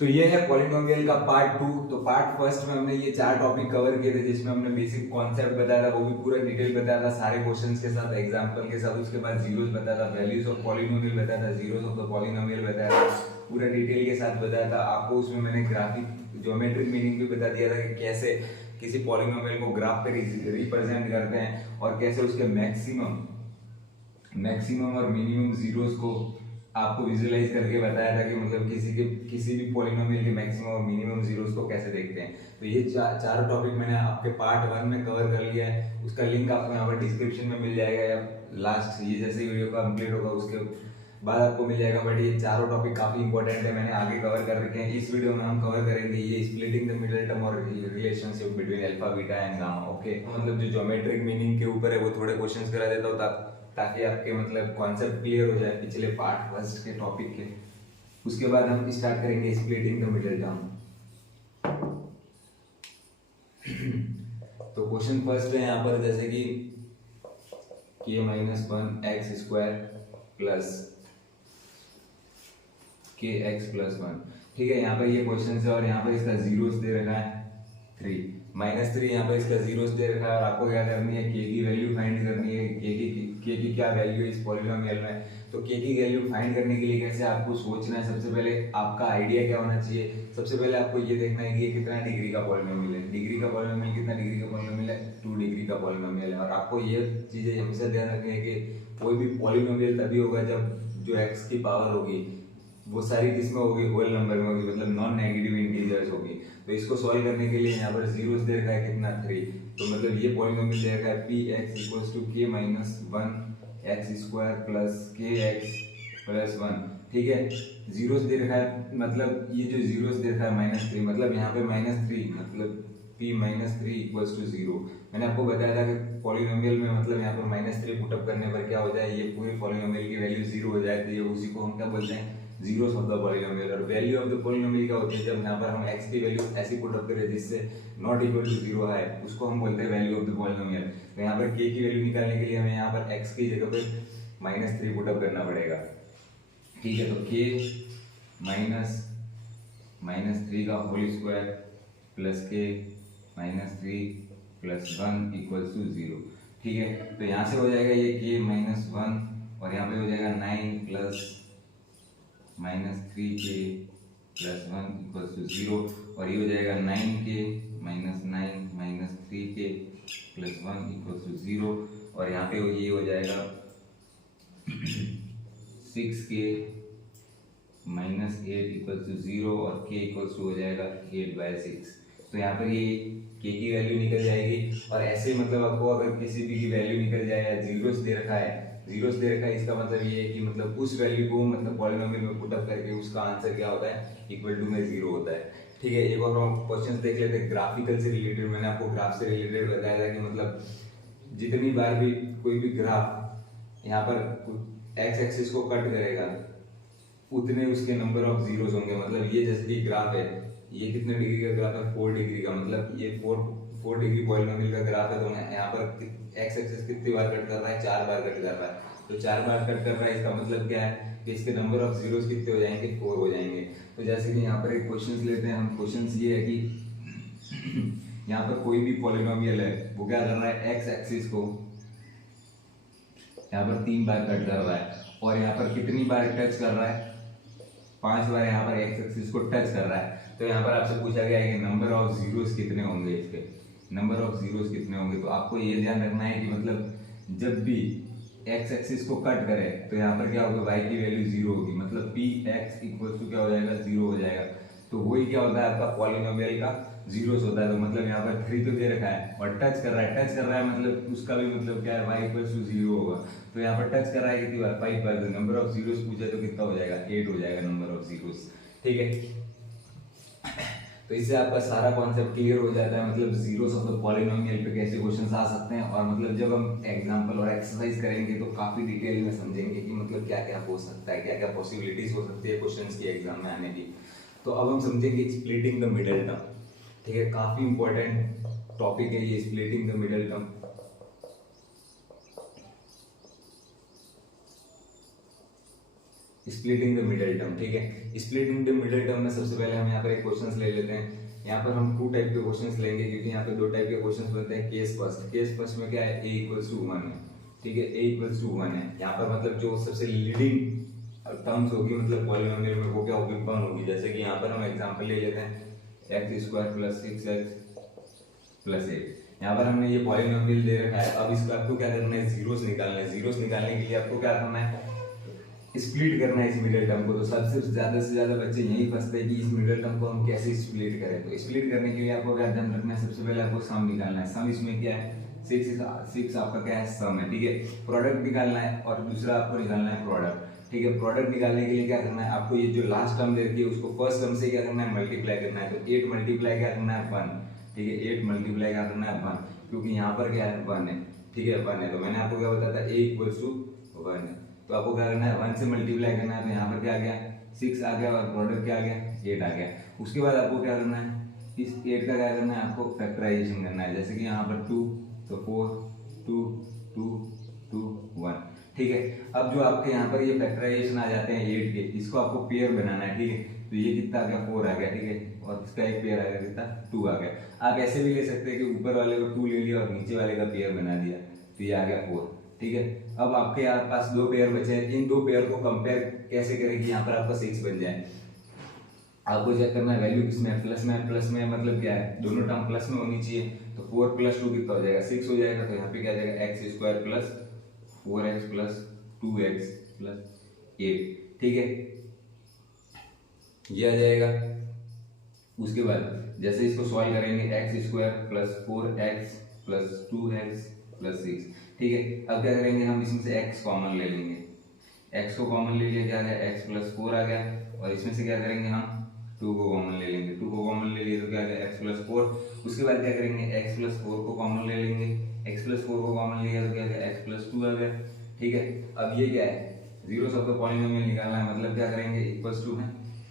तो ये है पॉलिनोमियल का पार्ट 2। तो पार्ट फर्स्ट में हमने ये 4 टॉपिक कवर किए थे, जिसमें हमने बेसिक कॉन्सेप्ट बताया था, वो भी पूरा डिटेल बताया था सारे क्वेश्चंस के साथ, एग्जांपल के साथ। उसके बाद जीरोस बताया था, वैल्यूज ऑफ पॉलिनोमियल बताया था, जीरोस ऑफ द पॉलिनोमियल बताया था, पूरा डिटेल के साथ बताया था आपको। उसमें मैंने ग्राफिक ज्योमेट्रिक मीनिंग भी बता दिया था कि कैसे किसी पॉलिनोमियल को ग्राफ पे रिप्रेजेंट करते हैं और कैसे उसके मैक्सिमम और मिनिमम जीरोस को आपको विजुअलाइज करके बताया था कि मतलब किसी भी पॉलिनोमियल के मैक्सिमम और मिनिमम जीरोस को कैसे देखते हैं। तो ये चारों टॉपिक मैंने आपके पार्ट 1 में कवर कर लिया है। उसका लिंक आपको यहाँ पर डिस्क्रिप्शन में मिल जाएगा या लास्ट ये जैसे वीडियो कंप्लीट होगा उसके बाद आपको मिल जाएगा। बट ये चारों टॉपिक काफी इंपॉर्टेंट है, मैंने आगे कवर कर रखे हैं। इस वीडियो में हम कवर करेंगे ये स्प्लिटिंग द मिडिल टर्म और relationship between alpha beta and gamma. Okay, मतलब जो ज्योमेट्रिक मीनिंग के ऊपर है वो थोड़े क्वेश्चंस करा देता हूँ ताकि आपके मतलब कॉन्सेप्ट क्लियर हो जाए पिछले पार्ट फर्स्ट के टॉपिक के। उसके बाद हम स्टार्ट करेंगे स्प्लिटिंग द मिडिल टर्म। तो क्वेश्चन फर्स्ट है यहाँ पर, जैसे कि k-1 x² प्लस kx+1। ठीक है, यहाँ पर ये क्वेश्चन है और यहाँ पर इसका जीरोस दे रखा है 3 -3। यहाँ पर इसका जीरोस दे रखा है और आपको क्या करनी है, k की वैल्यू फाइंड करनी है। k की क्या वैल्यू है इस पॉलिनोमियल में। तो k की वैल्यू फाइंड करने के लिए कैसे आपको सोचना है, सबसे पहले आपका आइडिया क्या होना चाहिए। सबसे पहले आपको ये देखना है कि ये कितना डिग्री का पॉलिनोमियल है। डिग्री का पॉलिनोमियल कितना डिग्री का पॉलिनोमियल है, 2 डिग्री का पॉलिनोमियल है। और आपको ये चीजें हमेशा ध्यान रखनी है कि कोई भी पॉलिनोमियल तभी होगा जब जो x की पावर होगी वो सारी किसमें होगी, होल नंबर में होगी, मतलब नॉन नेगेटिव इंटीजर्स होगी। तो इसको सॉल्व करने के लिए यहाँ पर जीरोस दे रखा है कितना, 3। तो मतलब ये पॉलिनोमियल दे रखा है p(x) = k-1 ठीक है। जीरोस दे रखा है, मतलब ये जो जीरोस दे रखा है -3, मतलब यहाँ पे -3 मतलब p-3 = 0। मैंने आपको बताया था कि पॉलिनोमियल में मतलब यहाँ पर -3 पुटअप करने पर क्या हो जाए, ये पूरे पॉलिनोमियल की वैल्यू 0 हो जाए। तो ये उसी को हम क्या बोलते हैं, जीरोस ऑफ द पॉलिनोमियल। और वैल्यू ऑफ द पॉलिनोमियल क्या होती है, जब यहाँ पर हम x की वैल्यू ऐसी पुट अप करें जिससे नॉट इक्वल टू 0 है, उसको हम बोलते हैं वैल्यू ऑफ द पॉलिनोमियल। तो यहाँ पर k की वैल्यू निकालने के लिए हमें यहाँ पर x की जगह पे -3 पुट अप करना पड़ेगा। ठीक है, तो k -3 का होल स्क्वायर प्लस k -3 + 1 = 0। ठीक है, तो यहाँ से हो जाएगा ये k -1 और यहाँ पे हो जाएगा 9 + -3k + 1 = 0। और ये हो जाएगा 9k - 9 - 3k + 1 = 0। और यहाँ पे ये हो जाएगा 6k - 8 = 0 और k हो जाएगा 8/6। तो यहाँ पर ये k की वैल्यू निकल जाएगी। और ऐसे मतलब आपको अगर किसी भी की वैल्यू निकल जाए या जीरोस दे रखा है, इसका मतलब ये है कि मतलब उस वैल्यू को मतलब पॉलिनोमियल में पुट अप करके उसका आंसर क्या होता है, इक्वल टू में 0 होता है। ठीक है, एक और हम क्वेश्चन देख लेते हैं ग्राफिकल से रिलेटेड। मैंने आपको ग्राफ से रिलेटेड बताया था कि मतलब जितनी बार भी कोई भी ग्राफ यहाँ पर एक्स एक्सिस को कट करेगा उतने उसके नंबर ऑफ जीरोस होंगे। मतलब ये जैसे कि ग्राफ है, ये कितने डिग्री का ग्राफ है, 4 डिग्री का, मतलब ये 4 डिग्री पॉलिनोमियल का ग्राफ है। तो यहाँ पर एक्स एक्सिस कितनी बार कट कर रहा है, 4 बार कट कर रहा है। तो 4 बार कट कर रहा है, इसका मतलब क्या है कि इसके नंबर ऑफ जीरोस कितने हो जाएंगे, 4 हो जाएंगे। तो जैसे कि यहाँ पर एक क्वेश्चन लेते हैं हम। क्वेश्चन ये है कि यहाँ पर कोई भी पॉलिनोमियल है वो क्या कर रहा है, एक्स एक्सिस को यहाँ पर 3 बार कट कर रहा है और यहाँ पर कितनी बार टच कर रहा है, 5 बार यहाँ पर एक्स एक्सिस को टच कर रहा है। तो यहाँ पर आपसे पूछा गया है कि नंबर ऑफ जीरोस कितने होंगे, इसके नंबर ऑफ जीरोस कितने होंगे। तो आपको ये ध्यान रखना है कि मतलब जब भी एक्स एक्सिस को कट करे तो यहाँ पर क्या होगा, वाई की वैल्यू 0 होगी, मतलब पी एक्स इक्वल टू क्या हो जाएगा, 0 हो जाएगा। तो वही क्या होता है आपका पॉलिनोमियल का जीरोस होता है। तो मतलब यहाँ पर 3 तो दे रखा है और टच कर रहा है मतलब उसका भी मतलब क्या है, y इक्वल टू 0 होगा। तो यहाँ पर टच कर रहा है कितनी बार, 5 बार। तो नंबर ऑफ जीरोस पूछे तो कितना हो जाएगा, 8 हो जाएगा नंबर ऑफ जीरोस। ठीक है, तो इससे आपका सारा कॉन्सेप्ट क्लियर हो जाता है, मतलब जीरोस ऑफ द पॉलिनोमियल पे कैसे क्वेश्चंस आ सकते हैं। और मतलब जब हम एग्जांपल और एक्सरसाइज करेंगे तो काफी डिटेल में समझेंगे कि मतलब क्या क्या हो सकता है, क्या क्या पॉसिबिलिटीज हो सकती है क्वेश्चंस की एग्जाम में आने की। तो अब हम समझेंगे स्प्लिटिंग द मिडिल टर्म। ठीक है, काफी इंपॉर्टेंट टॉपिक है ये splitting the middle term. Splitting the middle term, ठीक है। स्प्लिटिंग द मिडिल टर्म में सबसे पहले हम यहाँ पर एक क्वेश्चन ले लेते हैं। यहाँ पर हम 2 टाइप के क्वेश्चंस लेंगे, क्योंकि यहाँ पे 2 टाइप के क्वेश्चंस बनते हैं। केस फर्स्ट में क्या है, a इक्वल्स टू 1 है, ठीक है, a इक्वल्स टू 1 है। यहाँ पर मतलब जो सबसे लीडिंग टर्म्स होगी मतलब पॉलिनोमियल में, वो क्या होगी, 1 होगी। जैसे कि यहाँ पर हम एग्जांपल ले लेते हैं x square plus 6x plus 8। यहाँ पर हमने ये पॉलिनोमियल दे रखा है। अब इसको आपको क्या करना है, जीरोस निकालना है। जीरोस निकालने के लिए आपको क्या करना है, स्प्लिट करना है इस मिडिल टर्म को। तो सबसे ज्यादा से ज्यादा बच्चे यही फंसते हैं कि इस मिडिल टर्म को हम कैसे स्प्लिट करें। तो स्प्लिट करने के लिए आपको क्या ध्यान रखना है, सबसे पहले आपको सम निकालना है। सम इसमें क्या है, 6 आपका क्या है, सम है, ठीक है। प्रोडक्ट निकालना है और दूसरा आपको निकालना है प्रोडक्ट, ठीक है। प्रोडक्ट निकालने के लिए क्या करना है, आपको ये जो लास्ट टर्म दे रखी है उसको फर्स्ट टर्म से क्या करना है, मल्टीप्लाई करना है। तो 8 मल्टीप्लाई क्या करना है, 1, ठीक है। 8 मल्टीप्लाई क्या करना है, 1, क्योंकि यहाँ पर क्या है, 1 है, ठीक है, 1 है। तो मैंने आपको क्या बताया था, a इक्वल्स टू 1 है। तो आपको क्या करना है, 1 से मल्टीप्लाई करना है। तो यहाँ पर क्या आ गया, 6 आ गया और प्रोडक्ट क्या आ गया, 8 आ गया। उसके बाद आपको क्या करना है, इस 8 का क्या करना है, आपको फैक्टराइजेशन करना है। जैसे कि यहाँ पर 2 तो 4 2 2 2 1, ठीक है। अब जो आपके यहाँ पर ये फैक्टराइजेशन आ जाते हैं 8 के, इसको आपको पेयर बनाना है, ठीक है। तो ये कितना आ गया, 4 आ गया, ठीक है, और इसका एक पेयर आ गया कितना, 2 आ गया। आप ऐसे भी ले सकते हैं कि ऊपर वाले को 2 ले लिया और नीचे वाले का पेयर बना दिया, तो ये आ गया 4, ठीक है। अब आपके यहाँ पास 2 पेयर बचे हैं। इन 2 पेयर को कंपेयर कैसे करेंगे, यहाँ पर आपका 6 बन जाए। आपको चेक करना है वैल्यू किसमें, प्लस में। प्लस में मतलब क्या है, दोनों टर्म प्लस में होनी चाहिए। तो 4 प्लस 2 कितना हो जाएगा, 6 हो जाएगा। तो यहाँ पे क्या आ जाएगा, x square plus 4x plus 2x plus 8, ठीक है, ये आ जाएगा। उसके बाद जैसे इसको सॉल्व करेंगे, x square plus 4x plus 2x plus 6, ठीक है। अब क्या करेंगे, हम इसमें से x कॉमन ले लेंगे। x को कॉमन ले लिया, क्या आ गया, x प्लस 4 आ गया। और इसमें से क्या करेंगे, हम 2 को कॉमन ले लेंगे। 2 को कॉमन ले लिए तो क्या आ गया, x प्लस 4। उसके बाद क्या करेंगे, x प्लस 4 को कॉमन ले लेंगे। x प्लस 4 को कॉमन लिया तो क्या आ गया, x प्लस 2 आ गया, ठीक है। अब ये क्या है, जीरो सबका पॉलिनोमियल निकालना है। मतलब क्या करेंगे, इक्वल्स टू में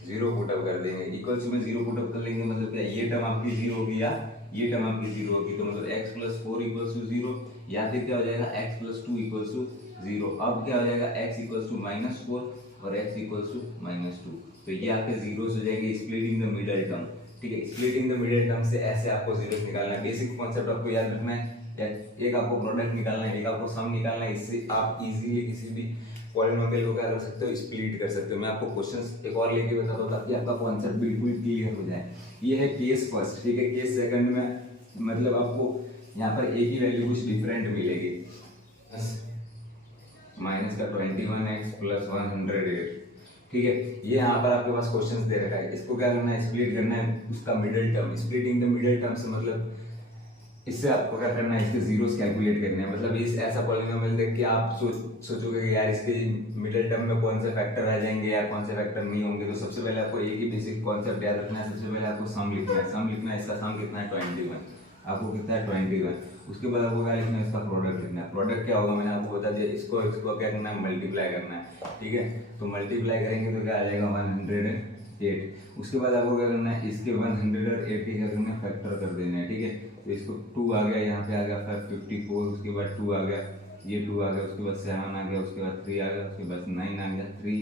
0 पुटअप कर देंगे। इक्वल्स में 0 पुटअप कर लेंगे, मतलब क्या, ये टर्म आपकी 0 होगी या ये टर्म आपकी 0 होगी। तो मतलब x प्लस 4 इक्वल्स टू 0, या फिर क्या हो जाएगा, x प्लस 2 इक्वल्स टू 0। अब क्या हो जाएगा, x इक्वल्स टू -4 और x इक्वल्स टू -2। तो ये आपके जीरोस हो जाएंगे स्प्लिटिंग द मिडिल टर्म, ठीक है। स्प्लिटिंग द मिडिल टर्म से ऐसे आपको जीरोस निकालना है। बेसिक कॉन्सेप्ट आपको याद रखना है। एक आपको प्रोडक्ट निकालना है, एक आपको सम निकालना है। इससे आप इजीली किसी भी पॉलिनोमियल को क्या कर सकते हो, स्प्लिट कर सकते हो। मैं आपको क्वेश्चंस एक और लेके बताता हूं ताकि आपका कॉन्सेप्ट बिल्कुल क्लियर हो जाए। ये है केस फर्स्ट, ठीक है। केस सेकंड में मतलब आपको यहाँ पर एक ही वैल्यू कुछ डिफरेंट मिलेगी, माइनस का 21x प्लस 108, ठीक है। ये यहाँ पर आपके पास क्वेश्चंस दे रखा है। इसको क्या करना है, स्प्लिट करना है उसका middle term. Splitting the middle term से मतलब इससे आपको क्या करना है, इसके जीरोस कैलकुलेट करने हैं। मतलब इस ऐसा पॉलिनोमियल देख के आप सोचोगे कि यार इसके मिडिल टर्म में कौन से फैक्टर आ जाएंगे या कौन से फैक्टर नहीं होंगे। तो सबसे पहले आपको एक ही बेसिक कॉन्सेप्ट याद रखना है। सबसे पहले आपको सम लिखना है। सम लिखना है, इसका सम कितना है, 21, आपको कितना है, 21। उसके बाद आपको क्या लिखना है, इसका प्रोडक्ट लिखना है। प्रोडक्ट क्या होगा, मैंने आपको बता दिया। इसको क्या करना है, मल्टीप्लाई करना है, ठीक है। तो मल्टीप्लाई करेंगे तो क्या आ जाएगा, 108। उसके बाद आपको क्या करना है, इसके 108 के क्या करना है, फैक्टर कर देना है, ठीक है। तो इसको 2 आ गया, यहाँ पे आ गया 54, उसके बाद 2 आ गया, ये 2 आ गया, उसके बाद 7 आ गया, उसके बाद 3 आ गया, उसके बाद 9 आ गया, 3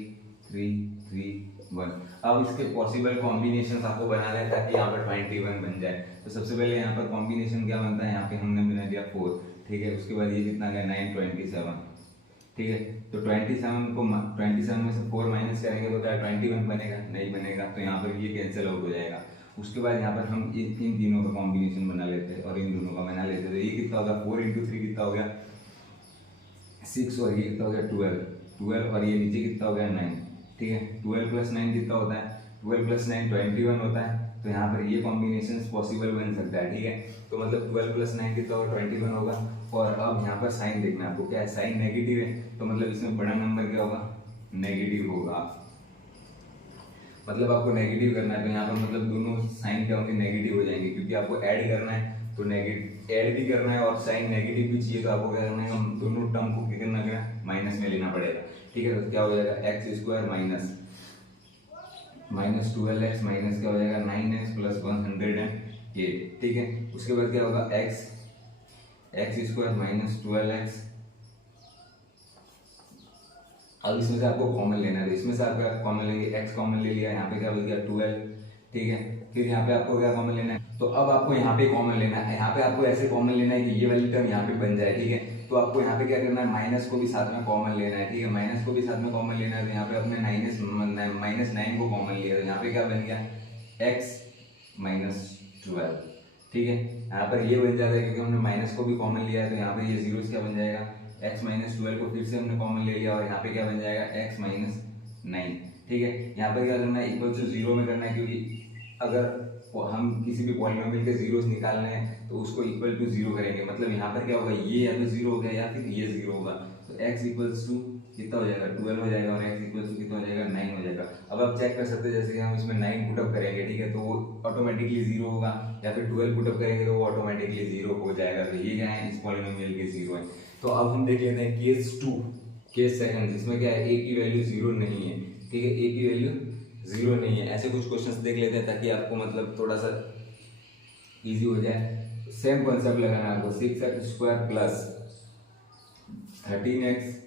3 3 1। अब इसके पॉसिबल कॉम्बिनेशन आपको बनाना है ताकि यहाँ पर 21 बन जाए। तो सबसे पहले यहाँ पर कॉम्बिनेशन क्या बनता है, यहाँ पे हमने बना दिया 4, ठीक है। उसके बाद ये कितना आ गया, 9 27, ठीक है। तो 27 को 27 में से 4 माइनस करेंगे तो क्या 21 बनेगा, नहीं बनेगा। तो यहाँ पर ये कैंसिल आउट हो जाएगा। उसके बाद यहाँ पर हम इन तीनों का कॉम्बिनेशन बना लेते हैं और इन दोनों का बना लेते हैं। तो ये कितना होगा, 4 × 3 कितना हो गया, 6, और ये कितना हो गया, 12, और ये नीचे कितना हो गया, 9, ठीक है। 12 + 9 कितना होता है, 12 + 9 21 होता है। तो यहाँ पर ये कॉम्बिनेशन पॉसिबल बन सकता है, ठीक है। तो मतलब 12 + 9 कितना होगा, 21 होगा। और अब यहाँ पर साइन देखना है आपको, क्या है, साइन नेगेटिव है। तो मतलब इसमें बड़ा नंबर क्या होगा, नेगेटिव होगा। मतलब आपको नेगेटिव करना है। तो यहाँ पर मतलब दोनों साइन क्या होंगे, नेगेटिव हो जाएंगे, क्योंकि आपको ऐड करना है। तो नेगेटिव ऐड भी करना है और साइन नेगेटिव भी चाहिए। तो आपको क्या करना है, हम दोनों टर्म को क्या करना है, माइनस में लेना पड़ेगा, ठीक है। तो क्या हो जाएगा, x² माइनस 12x माइनस क्या हो जाएगा, 9x प्लस 108, ठीक है। उसके बाद क्या होगा, x² माइनस 12x अब इसमें से आपको कॉमन लेना है, तो इसमें से आपको कॉमन लेंगे, x कॉमन ले लिया, यहाँ पे क्या बच गया 12, ठीक है। फिर यहाँ पे आपको क्या कॉमन लेना है, तो अब आपको यहाँ पे कॉमन लेना है, यहाँ पे आपको ऐसे कॉमन लेना है कि ये वाली टर्म यहाँ पे बन जाए, ठीक है। तो आपको यहाँ पे क्या करना है, माइनस को भी साथ में कॉमन लेना है, ठीक है, माइनस को भी साथ में कॉमन लेना है। तो यहाँ पे अपने -9 को कॉमन लिया, तो यहाँ पे क्या बन गया x -12, ठीक है। यहाँ पर ये बन जाता है क्योंकि हमने माइनस को भी कॉमन लिया है, तो यहाँ पे ये जीरो क्या बन जाएगा, x -12 को फिर से हमने कॉमन ले लिया और यहाँ पे क्या बन जाएगा x -9, ठीक है। यहाँ पर क्या करना है, इक्वल टू 0 में करना है, क्योंकि अगर हम किसी भी पॉलिनोमियल के जीरोस निकालने हैं तो उसको इक्वल टू 0 करेंगे, मतलब यहाँ पर क्या होगा, ये या तो 0 हो गया या फिर ये 0 होगा। तो x इक्वल्स टू कितना हो जाएगा 12 हो जाएगा और x इक्वल्स टू कितना हो जाएगा 9 हो जाएगा। अब आप चेक कर सकते हैं, जैसे कि हम इसमें 9 पुटअप करेंगे, ठीक है, तो वो ऑटोमेटिकली 0 होगा, या फिर 12 पुटअप करेंगे तो वो ऑटोमेटिकली 0 हो जाएगा। तो ये क्या है, इस पॉलिनोमियल के 0 है। तो अब हम देख लेते हैं केस 2, केस सेकंड, जिसमें क्या है a की वैल्यू 0 नहीं है, ठीक है, a की वैल्यू 0 नहीं है। ऐसे कुछ क्वेश्चंस देख लेते हैं ताकि आपको मतलब थोड़ा सा इजी हो जाए। सेम कॉन्सेप्ट लगाना है आपको, 6x² प्लस 13x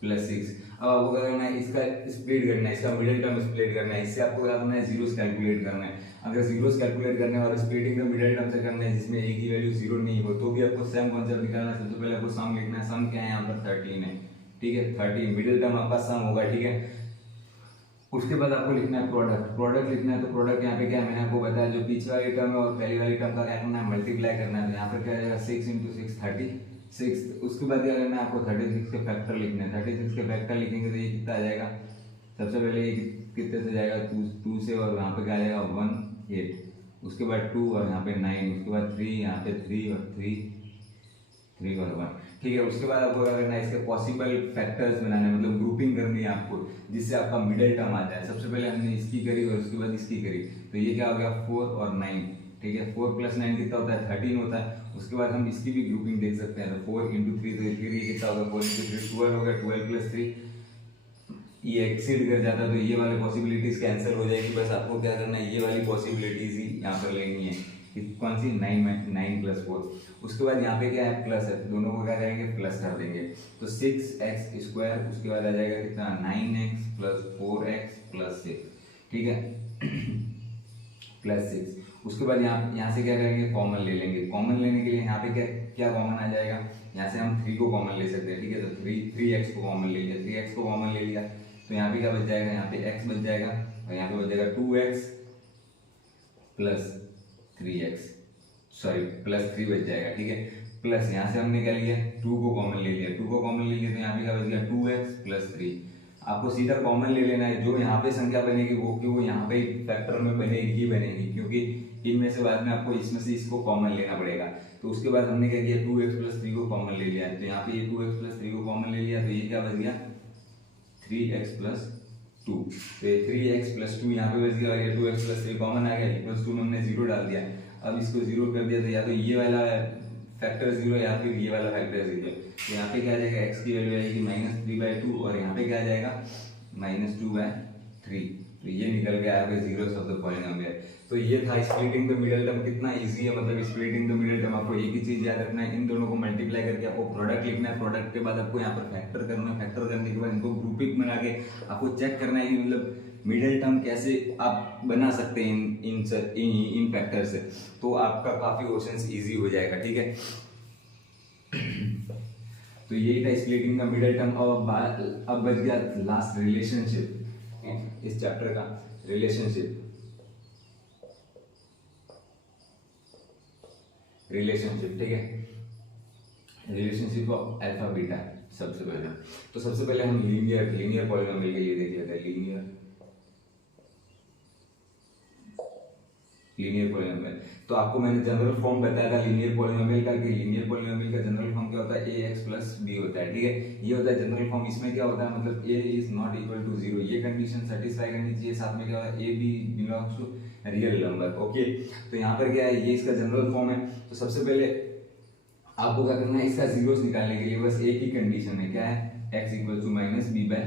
प्लस 6। अब आपको क्या करना है, इसका स्प्लिट करना है, इसका मिडिल टर्म स्प्लिट करना है, इससे आपको क्या करना है, जीरोस कैलकुलेट करना है। अगर जीरोस कैलकुलेट करने और स्प्लिटिंग द मिडिल टर्म से करना है जिसमें a की वैल्यू 0 नहीं हो, तो भी आपको सेम कॉन्सेप्ट निकालना है। सबसे पहले आपको सम लिखना है, सम क्या है यहाँ पर 13 है, ठीक है, 13 मिडिल टर्म आपका सम होगा, ठीक है। उसके बाद आपको लिखना है प्रोडक्ट, प्रोडक्ट लिखना है। तो प्रोडक्ट यहाँ पे क्या है, मैंने आपको बताया, जो पीछे वाली टर्म है और पहली वाली टर्म का क्या करना है, मल्टीप्लाई करना है। तो यहाँ पर क्या जाएगा 6 × 6 36। उसके बाद क्या करना है, आपको 36 के फैक्टर लिखने हैं। 36 के फैक्टर लिखेंगे तो ये कितना आ जाएगा, सबसे पहले ये कितने से जाएगा, 2 से, और यहाँ पे क्या आ जाएगा 1 8, उसके बाद 2 और यहाँ पे 9, उसके बाद 3, यहाँ पे 3 और 3 और 1, ठीक है। उसके बाद आपको क्या करना है, इसके पॉसिबल फैक्टर्स बनाना है, मतलब ग्रुपिंग करनी है आपको, जिससे आपका मिडिल टर्म आ जाए। सबसे पहले हमने इसकी करी और उसके बाद इसकी करी, तो ये क्या हो गया 4 और 9, ठीक है। 4 + 9 कितना होता है 13 होता है। उसके बाद हम इसकी भी ग्रुपिंग देख सकते हैं, तो 4 × 3, तो फिर ये कितना होगा 4 × 3 12 हो गया, 12 + 3 ये एक्सीड कर जाता है, तो ये वाली पॉसिबिलिटीज कैंसिल हो जाएगी। बस आपको क्या करना है, ये वाली पॉसिबिलिटीज ही यहाँ पर लेनी है, कौन सी 9 + 4। उसके बाद यहाँ पे क्या है, प्लस है, दोनों को क्या करेंगे, प्लस कर देंगे। तो 6x², उसके बाद आ जाएगा कितना 9x + 4x + 6, ठीक है, + 6। उसके बाद यहाँ से क्या करेंगे, कॉमन ले लेंगे। कॉमन लेने के लिए यहाँ पे क्या कॉमन आ जाएगा, यहाँ से हम 3 को कॉमन ले सकते हैं, ठीक है। तो 3x को कॉमन ले लिया, 3x को कॉमन ले लिया, तो यहाँ पे क्या बच जाएगा, यहाँ पे x बच जाएगा और यहाँ पे बच जाएगा 2x + 3x, सॉरी +3 बच जाएगा, ठीक है। प्लस यहाँ से हमने क्या लिया, 2 को कॉमन ले लिया, 2 को कॉमन ले लिया, तो यहाँ पे क्या बच गया 2x + 3। आपको सीधा कॉमन ले लेना है, जो यहाँ पे संख्या बनेगी वो यहाँ पे फैक्टर में बनेगी ही बनेगी, क्योंकि इनमें से बाद में आपको इसमें से इसको कॉमन लेना पड़ेगा। तो उसके बाद हमने क्या किया, 2x + 3 को कॉमन ले लिया, तो यहाँ पे ये 2x + 3 को कॉमन ले लिया, तो ये क्या बच गया 3x + 2। तो ये 3x + 2 यहाँ पे बच गया और ये 2x + 3 कॉमन आ गया, +2 में हमने 0 डाल दिया। अब इसको 0 कर दिया, तो या तो ये वाला फैक्टर 0 या फिर ये वाला फैक्टर 0। तो यहाँ पे क्या आ जाएगा, x की वैल्यू आएगी -3/2 और यहाँ पे क्या आ जाएगा -2/3। तो ये निकल के आया फिर जीरोस ऑफ द पॉलिनोमियल। तो ये था स्प्लिटिंग द मिडिल टर्म, कितना इजी है, मतलब स्प्लिटिंग द मिडिल टर्म। आपको एक ही चीज याद रखना है, इन दोनों को मल्टीप्लाई करके आपको प्रोडक्ट लिखना है। प्रोडक्ट के बाद आपको यहाँ पर फैक्टर करना है, फैक्टर करने के बाद इनको ग्रुपिंग बना के आपको चेक करना है कि मतलब मिडिल टर्म कैसे आप बना सकते हैं इन फैक्टर से। तो आपका काफी क्वेश्चंस इजी हो जाएगा, ठीक है। तो यही था स्प्लिटिंग द मिडिल टर्म। अब बच गया लास्ट रिलेशनशिप, इस चैप्टर का रिलेशनशिप, ठीक है। रिलेशनशिप ऑफ अल्फा बीटा सबसे पहले। तो सबसे पहले हम लीनियर पॉलिनोमियल के लिए देख लेते हैं, लीनियर पॉलिनोमियल। तो आपको मैंने जनरल फॉर्म बताया था लीनियर पॉलिनोमियल का, कि लीनियर पॉलिनोमियल का जनरल फॉर्म क्या होता है, ax + b होता है, ठीक है। ये होता है जनरल फॉर्म। इसमें क्या होता है, मतलब a ≠ = 0, ये कंडीशन सेटिस्फाई करनी चाहिए। साथ में क्या होता है, a b belongs to real number, okay. तो यहाँ पर क्या है, ये इसका जनरल फॉर्म है। तो सबसे पहले आपको क्या करना है, इसका जीरोस निकालने के लिए बस एक ही कंडीशन है, क्या है, x = -b/a,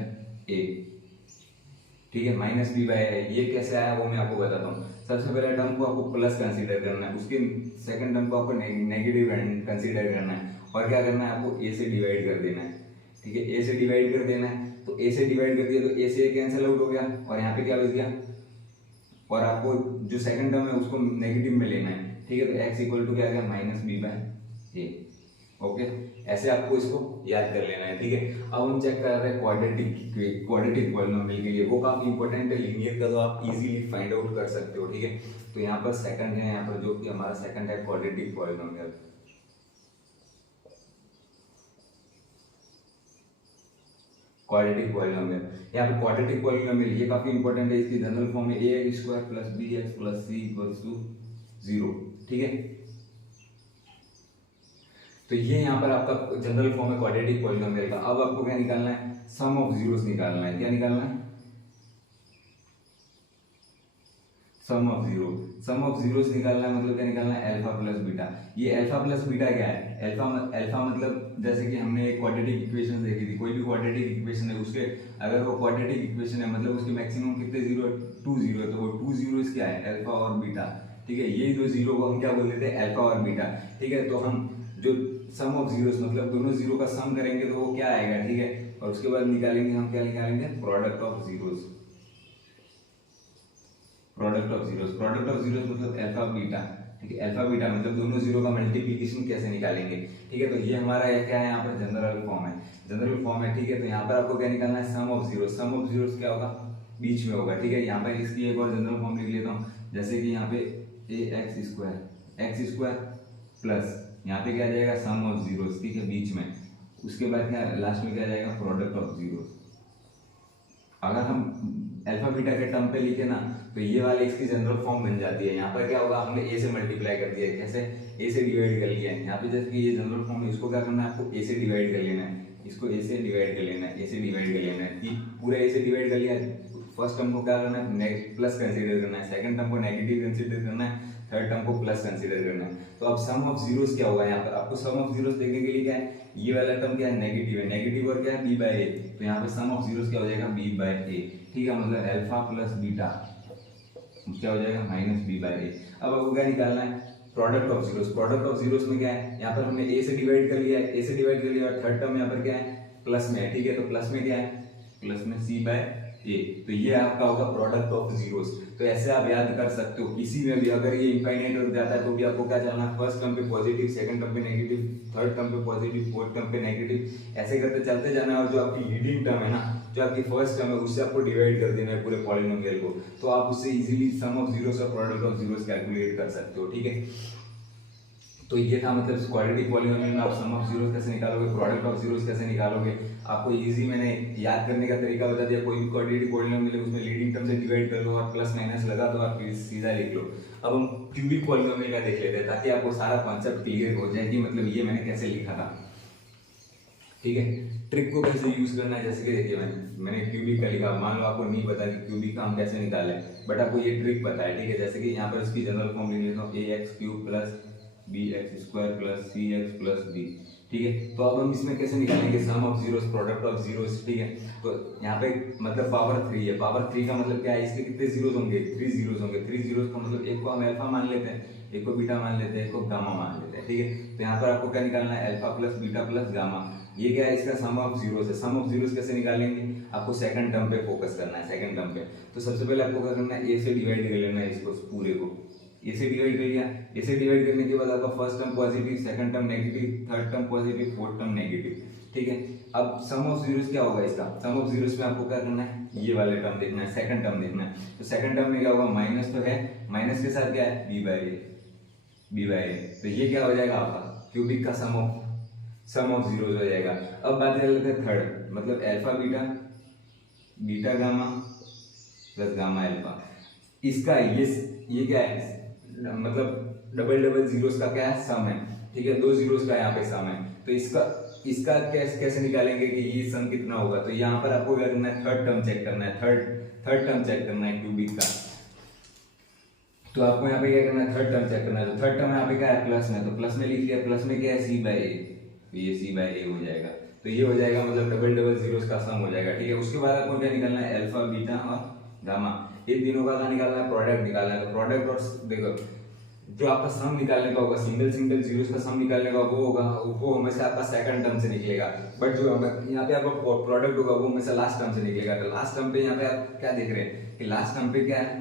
ठीक है, -b/a। ये कैसे आया वो मैं आपको बताता हूँ। सबसे पहले टर्म को आपको प्लस कंसीडर करना है, उसके सेकंड टर्म को आपको नेगेटिव कंसीडर करना है, और क्या करना है, आपको a से डिवाइड कर देना है, ठीक है, a से डिवाइड कर देना है। तो ए से डिवाइड कर दिया तो ए से कैंसिल आउट हो गया और यहाँ पे क्या बच गया, और आपको जो सेकंड टर्म है उसको नेगेटिव में लेना है, ठीक है। तो x इक्वल टू क्या आ गया माइनस बी बाय ए। ओके, ऐसे आपको इसको याद कर लेना है, ठीक है। अब हम चेक कर रहे हैं क्वाड्रेटिक पॉलिनोमियल के लिए, वो काफी इंपॉर्टेंट है। लीनियर का तो आप इजीली फाइंड आउट कर सकते हो, ठीक है। तो यहाँ पर सेकंड है, यहाँ पर जो कि हमारा सेकंड है क्वाड्रेटिक पॉलिनोमियल। क्वाड्रेटिक पॉलिनोमियल, यहाँ पे क्वाड्रेटिक पॉलिनोमियल ये काफी इंपॉर्टेंट है। इसकी जनरल फॉर्म है ax square plus bx plus c equals to 0, ठीक है। तो ये यहाँ पर आपका जनरल फॉर्म है क्वाड्रेटिक पॉलिनोमियल का। अब आपको क्या निकालना है, सम ऑफ जीरोस निकालना है। क्या निकालना है, सम ऑफ जीरोस निकालना है। मतलब क्या निकालना है, अल्फा प्लस बीटा। ये अल्फा प्लस बीटा क्या है, अल्फा मतलब जैसे कि हमने क्वाड्रेटिक इक्वेशन देखी थी, कोई भी क्वाड्रेटिक इक्वेशन है उसके अगर वो क्वाड्रेटिक इक्वेशन है मतलब उसके मैक्सिमम कितने जीरो है, 2 जीरो है, तो वो 2 जीरोस क्या है, अल्फा और बीटा, ठीक है। ये दो जीरो को हम क्या बोल देते हैं, अल्फा और बीटा, ठीक है। तो हम जो सम ऑफ जीरोस मतलब दोनों जीरो का सम करेंगे तो वो क्या आएगा, ठीक है। और उसके बाद निकालेंगे हम, क्या निकालेंगे, product of zeros. Product of zeros मतलब अल्फा बीटा, ठीक है। अल्फा बीटा मतलब दोनों जीरो का मल्टीप्लिकेशन कैसे निकालेंगे, ठीक है। तो ये हमारा क्या है, यहाँ पर जनरल फॉर्म है, ठीक है। तो यहाँ पर आपको क्या निकालना है, सम ऑफ जीरोस क्या होगा, बीच में होगा, ठीक है। यहाँ पर इसकी एक और जनरल फॉर्म लिख लेता हूँ, जैसे कि यहाँ पे एक्स स्क्वायर प्लस यहाँ पे क्या आ जाएगा, सम ऑफ जीरोस, ठीक है, बीच में। उसके बाद क्या लास्ट में क्या जाएगा, प्रोडक्ट ऑफ जीरोस। अगर हम अल्फा बीटा के टर्म पे लिखे ना तो ये वाले इसकी जनरल फॉर्म बन जाती है। यहाँ पर क्या होगा, हमने ए से मल्टीप्लाई कर दिया है, कैसे, ए से डिवाइड कर लिया है। यहाँ पे जैसे कि ये जनरल फॉर्म है, इसको क्या करना है, आपको ए से डिवाइड कर लेना है, इसको ए से डिवाइड कर लेना है, ए से डिवाइड कर लेना है। कि पूरा ए से डिवाइड कर लिया, फर्स्ट टर्म को क्या करना है, प्लस कंसीडर करना है, सेकंड टर्म को नेगेटिव कंसीडर करना है, थर्ड टर्म को प्लस कंसीडर करना है। तो अब सम ऑफ जीरोस क्या होगा, यहाँ पर आपको सम ऑफ जीरोस देखने के लिए क्या है, ये वाला टर्म क्या है, नेगेटिव और क्या है, b बाय a। तो यहाँ पे सम ऑफ जीरोस क्या हो जाएगा, b बाय a, ठीक है। मतलब अल्फा प्लस बीटा क्या हो जाएगा, माइनस b बाय a। अब आपको क्या निकालना है, प्रोडक्ट ऑफ जीरोस में क्या है, यहाँ पर हमने a से डिवाइड कर लिया है, और थर्ड टर्म यहाँ पर क्या है, प्लस में है, ठीक है। तो प्लस में क्या है, प्लस में c बाय a। तो ये आपका होगा प्रोडक्ट ऑफ जीरोस। तो ऐसे आप याद कर सकते हो, किसी में भी अगर ये इनफाइनाइट हो जाता है तो भी आपको क्या चलना है, फर्स्ट टर्म पे पॉजिटिव, सेकंड टर्म पे नेगेटिव, थर्ड टर्म पे पॉजिटिव, फोर्थ टर्म पे नेगेटिव, ऐसे करते चलते जाना है। और जो आपकी लीडिंग टर्म है ना, जो आपकी फर्स्ट टर्म है, उससे आपको डिवाइड कर देना है पूरे पॉलिनोमियल को। तो आप उससे इजीली सम ऑफ जीरोस और प्रोडक्ट ऑफ जीरोस कैलकुलेट कर सकते हो, ठीक है। तो ये था मतलब क्वाड्रेटिक पॉलिनोमियल में आप सम ऑफ जीरोस कैसे निकालोगे, प्रोडक्ट ऑफ जीरोस कैसे निकालोगे। आपको इजी मैंने याद करने का तरीका बता दिया। कोई भी क्वाड्रेटिक पॉलिनोमियल है उसमें लीडिंग टर्म से डिवाइड कर लो और प्लस माइनस लगा दो और फिर सीधा लिख लो। अब हम क्यूबिक पॉलिनोमियल का देख लेते हैं ताकि आपको सारा कॉन्सेप्ट क्लियर हो जाए कि मतलब ये मैंने कैसे लिखा था, ठीक है। ट्रिक को कैसे यूज करना है, जैसे कि देखिए मैंने क्यूबिक का लिखा, मान लो आपको नहीं पता कि क्यूबिक का हम कैसे निकालें, बट आपको ये ट्रिक पता है, ठीक है। जैसे कि यहाँ पर इसकी जनरल फॉर्म लिख लेता हूँ, ax³ plus bx² plus cx plus b, ठीक है। तो अब हम इसमें कैसे निकालेंगे sum of zeros, product of zeros, ठीक है। तो यहाँ पे मतलब पावर 3 है, पावर 3 का मतलब क्या है, इसके कितने जीरोस होंगे, 3 जीरोस होंगे। 3 जीरोस का मतलब एक को हम अल्फा मान लेते हैं, एक को बीटा मान लेते हैं, एक को गामा मान लेते हैं, ठीक है। तो यहाँ पर आपको क्या निकालना है, alpha plus beta plus gamma. ये क्या है, इसका सम ऑफ जीरोस है। सम ऑफ जीरोस कैसे निकालेंगे, आपको सेकंड टर्म पे फोकस करना है, सेकंड टर्म पे। तो सबसे पहले आपको क्या करना है, ए से डिवाइड कर लेना है इसको पूरे को, ए से डिवाइड कर लिया। ए से डिवाइड करने के बाद आपका first term positive, second term negative, third term positive, fourth term negative, ठीक है। अब सम ऑफ जीरोस क्या होगा इसका, सम ऑफ जीरोस में आपको क्या करना है, ये वाले टर्म देखना है, सेकंड टर्म देखना है। तो सेकंड टर्म में क्या होगा, माइनस तो है, माइनस के साथ क्या है, b बाय a। तो ये क्या हो जाएगा आपका क्यूबिक का सम ऑफ जीरोस हो जाएगा। अब बात कर लेते हैं थर्ड, मतलब alpha beta gamma plus gamma alpha. इसका ये क्या है, मतलब डबल जीरोस का क्या है, सम है, ठीक है। 2 जीरोस का यहाँ पे सम है। तो इसका कैसे निकालेंगे कि ये सम कितना होगा। तो यहाँ पर आपको क्या करना है, थर्ड टर्म चेक करना है, थर्ड टर्म चेक करना है क्यूबिक का। तो आपको यहाँ पे क्या करना है, थर्ड टर्म चेक करना है। तो थर्ड टर्म यहाँ पे क्या है, प्लस में, तो प्लस में लिख लिया, प्लस में क्या है, c बाय a। तो ये c बाय a हो जाएगा। तो ये हो जाएगा मतलब डबल जीरोस का सम हो जाएगा, ठीक है। उसके बाद आपको क्या निकालना है, अल्फा बीटा और गामा, ये तीनों का निकालना है, प्रोडक्ट निकालना है। तो प्रोडक्ट और देखो जो आपका सम निकालने का होगा, सिंगल सिंगल जीरोस का सम निकालने का वो होगा, वो हमेशा आपका सेकंड टर्म से निकलेगा। बट जो यहाँ पे आपका प्रोडक्ट होगा वो हमेशा लास्ट टर्म से निकलेगा। तो लास्ट टर्म पे यहाँ पे आप क्या देख रहे हैं कि लास्ट टर्म पे क्या है,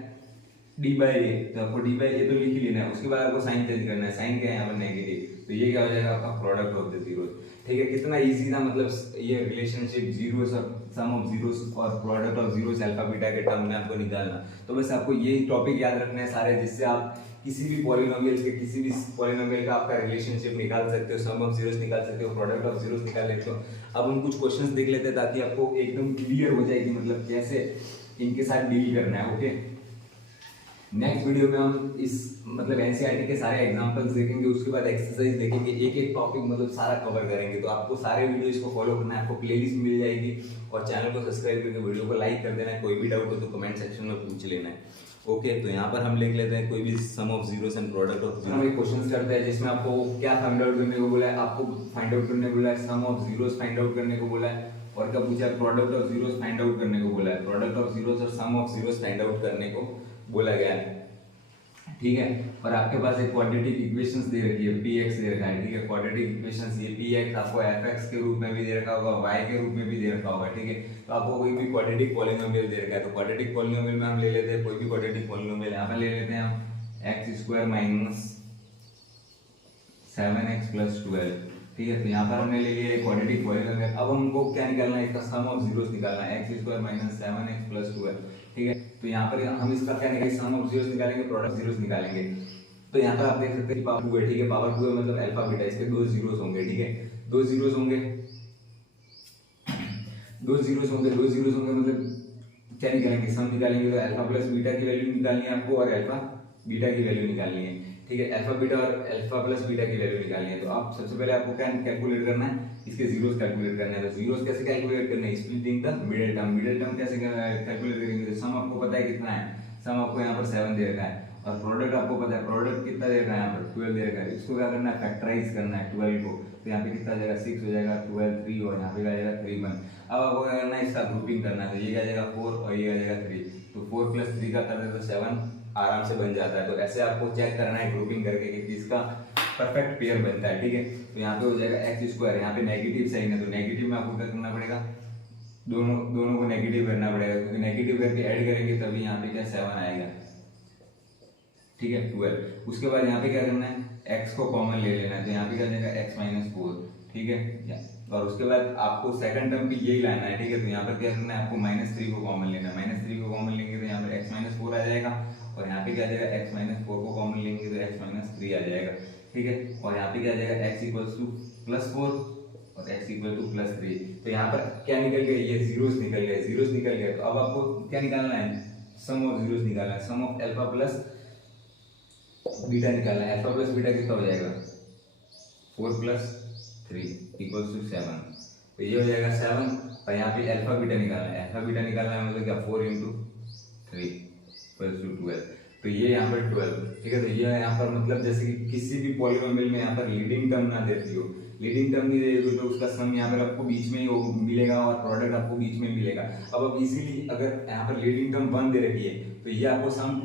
डी बाई ए, तो आपको डी बाई ए तो लिख ही लेना है। उसके बाद आपको साइन चेंज करना है, साइन क्या है यहाँ पर नेगेटिव, तो ये क्या हो जाएगा आपका प्रोडक्ट ऑफ द जीरोस। ठीक है, कितना इजी था मतलब ये रिलेशनशिप जीरोस और सम ऑफ जीरोस और product of zeros alpha beta के टर्म में आपको निकालना। तो बस आपको ये टॉपिक याद रखना है सारे, जिससे आप किसी भी पॉलिनोमियल के किसी भी पॉलिनोमियल का आपका रिलेशनशिप निकाल सकते हो, सम ऑफ जीरोस निकाल सकते हो, प्रोडक्ट ऑफ जीरोस निकाल लेते हो। अब हम कुछ क्वेश्चंस देख लेते हैं ताकि आपको एकदम क्लियर हो जाए कि मतलब कैसे इनके साथ डील करना है। ओके, नेक्स्ट वीडियो में हम इस मतलब एनसीईआरटी के सारे एग्जांपल्स देखेंगे, उसके बाद एक्सरसाइज देखेंगे, एक एक टॉपिक मतलब सारा कवर करेंगे। तो आपको सारे वीडियोस को फॉलो करना है, आपको प्लेलिस्ट मिल जाएगी और चैनल को सब्सक्राइब करके वीडियो को लाइक कर देना है। कोई भी डाउट हो तो कमेंट सेक्शन में पूछ लेना है। ओके, तो यहाँ पर हम लिख लेते हैं कोई भी sum of zeros and product of zero. हम एक क्वेश्चन करते हैं जिसमें आपको क्या फाइंड आउट करने को बोला है, आपको फाइंड आउट करने को बोला है, सम ऑफ जीरोस फाइंड आउट करने को बोला है, और क्या पूछा है, product of zeros find out करने को बोला है। प्रोडक्ट ऑफ जीरोस और सम ऑफ जीरोस फाइंड आउट करने को बोला गया है। ठीक है, और आपके पास एक क्वाड्रेटिक इक्वेशंस दे रखी है, px दे रखा है। ठीक है, क्वाड्रेटिक इक्वेशंस ये px आपको fx के रूप में भी दे रखा होगा, y के रूप में भी दे रखा होगा। ठीक है, तो आपको कोई भी क्वाड्रेटिक पॉलिनोमियल दे रखा है, तो क्वाड्रेटिक पॉलिनोमियल में हम ले लेते हैं कोई भी क्वाड्रेटिक पॉलिनोमियल। यहाँ पर ले लेते हैं हम x square minus 7x plus 12। ठीक है, तो यहाँ पर हमने ले लिया क्वाड्रेटिक पॉलिनोमियल। अब हमको क्या निकालना है, इसका सम ऑफ जीरोस निकालना है, x square minus 7x plus 12। ठीक है, तो यहाँ पर हम इसका क्या निकालेंगे, सम ऑफ जीरोस निकालेंगे, प्रोडक्ट जीरोस निकालेंगे। तो यहाँ पर आप देख सकते हैं पावर 2 है। ठीक है, पावर 2 है मतलब अल्फा बीटा, इसके दो जीरोस होंगे। ठीक है, दो जीरोस होंगे, दो जीरोस होंगे, दो जीरोस होंगे मतलब क्या निकालेंगे, सम निकालेंगे। तो अल्फा प्लस बीटा की वैल्यू निकालनी है आपको और अल्फा बीटा की वैल्यू निकालनी है। ठीक है, अल्फा बीटा और अल्फा प्लस बीटा की वैल्यू निकालनी है। तो आप सबसे पहले आपको क्या कैलकुलेट करना है, इसके जीरोस कैलकुलेट करना है। तो जीरोस कैसे कैलकुलेट करना है, splitting the middle term. Middle term कैसे कैलकुलेट करेंगे, तो सम आपको पता है कितना है, सम आपको यहाँ पर 7 दे रखा है, और प्रोडक्ट आपको पता है, प्रोडक्ट कितना दे रखा है, यहाँ पर 12 दे रखा है। इसको क्या करना है, फैक्टराइज करना है 12 को। तो यहाँ पे कितना जाएगा, 6 हो जाएगा, 12 3 और यहाँ पे क्या जाएगा 3 1। अब आपको क्या करना है, इसका ग्रुपिंग करना है। तो ये क्या जाएगा 4 और ये क्या जाएगा 3। तो 4 प्लस 3 का कर दे तो 7 आराम से बन जाता है। तो ऐसे आपको चेक करना है ग्रुपिंग करके कि किसका परफेक्ट पेयर बनता है। ठीक है, तो यहाँ पे हो जाएगा एक्स स्क्वायर, यहाँ पे नेगेटिव साइन है तो नेगेटिव में आपको क्या करना पड़ेगा, दोनों को नेगेटिव करना पड़ेगा, क्योंकि नेगेटिव करके ऐड करेंगे तभी यहाँ पे क्या 7 आएगा। ठीक है, 12। उसके बाद यहाँ पे क्या करना है, x को कॉमन ले लेना है। तो यहाँ पे क्या जाएगा x माइनस 4। ठीक है, और उसके बाद आपको सेकंड टर्म भी यही लाना है। ठीक है, तो यहाँ पर क्या करना है, आपको -3 को कॉमन लेना है। -3 को कॉमन लेंगे तो यहाँ पर x माइनस 4 आ जाएगा, और यहाँ पे क्या आ जाएगा, x माइनस 4 को कॉमन लेंगे तो x माइनस 3 आ जाएगा। ठीक है, और यहाँ पे क्या आ जाएगा, x इक्वल्स टू +4 और x इक्वल टू +3। तो यहाँ पर क्या निकल गया, ये जीरोस निकल गए, जीरोस निकल गए। तो अब आपको क्या निकालना है, सम ऑफ जीरोस निकालना है, सम ऑफ अल्फा प्लस बीटा निकालना है। अल्फा प्लस बीटा कितना हो जाएगा, 4 + 3 = 7। तो ये हो जाएगा 7, और यहाँ पे अल्फा बीटा निकालना है। अल्फा बीटा निकालना है मतलब क्या, 4 × 3 = 12। तो ये यहाँ पर 12। ठीक है, तो ये यहाँ पर मतलब जैसे कि किसी भी पॉलिनोमियल में यहाँ पर लीडिंग टर्म ना देती हो, लीडिंग टर्म नहीं देगी तो उसका सम यहाँ पर आपको बीच में ही मिलेगा और प्रोडक्ट आपको बीच में मिलेगा। अब आप इजीली अगर यहाँ पर लीडिंग टर्म 1 दे रखी है तो ये आपको सम,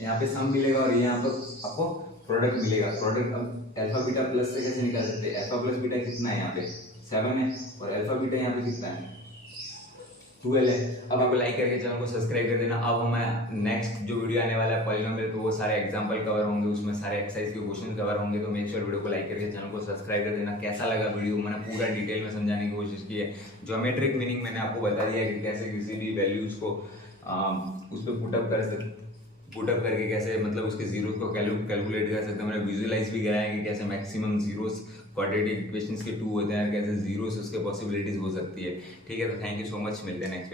यहाँ पे सम मिलेगा और यहाँ पर आपको प्रोडक्ट मिलेगा। प्रोडक्ट अब अल्फा बीटा प्लस से कैसे निकाल सकते हैं, अल्फा प्लस बीटा कितना है, यहाँ पे 7 है, और अल्फा बीटा यहाँ पे कितना है, 12 है। अब आपको लाइक करके चैनल को सब्सक्राइब कर देना। अब हमें नेक्स्ट जो वीडियो आने वाला है पॉलिनोमियल पे, वो सारे एग्जांपल कवर होंगे, उसमें सारे एक्सरसाइज के क्वेश्चन कवर होंगे। तो मेक श्योर वीडियो को लाइक करके चैनल को सब्सक्राइब कर देना। कैसा लगा वीडियो, मैंने पूरा डिटेल में समझाने की कोशिश की है। ज्योमेट्रिक मीनिंग मैंने आपको बता दिया है कि कैसे किसी भी वैल्यूज को उस पर पुटअप करके कैसे मतलब उसके जीरोस को कैलकुलेट कर सकते हैं। मैंने विजुअलाइज भी किया है कि कैसे मैक्सिमम जीरोस क्वाड्रेटिक इक्वेशंस के 2 होते हैं, कैसे जीरोस उसके पॉसिबिलिटीज हो सकती है। ठीक है, तो थैंक यू सो मच, मिलते हैं नेक्स्ट।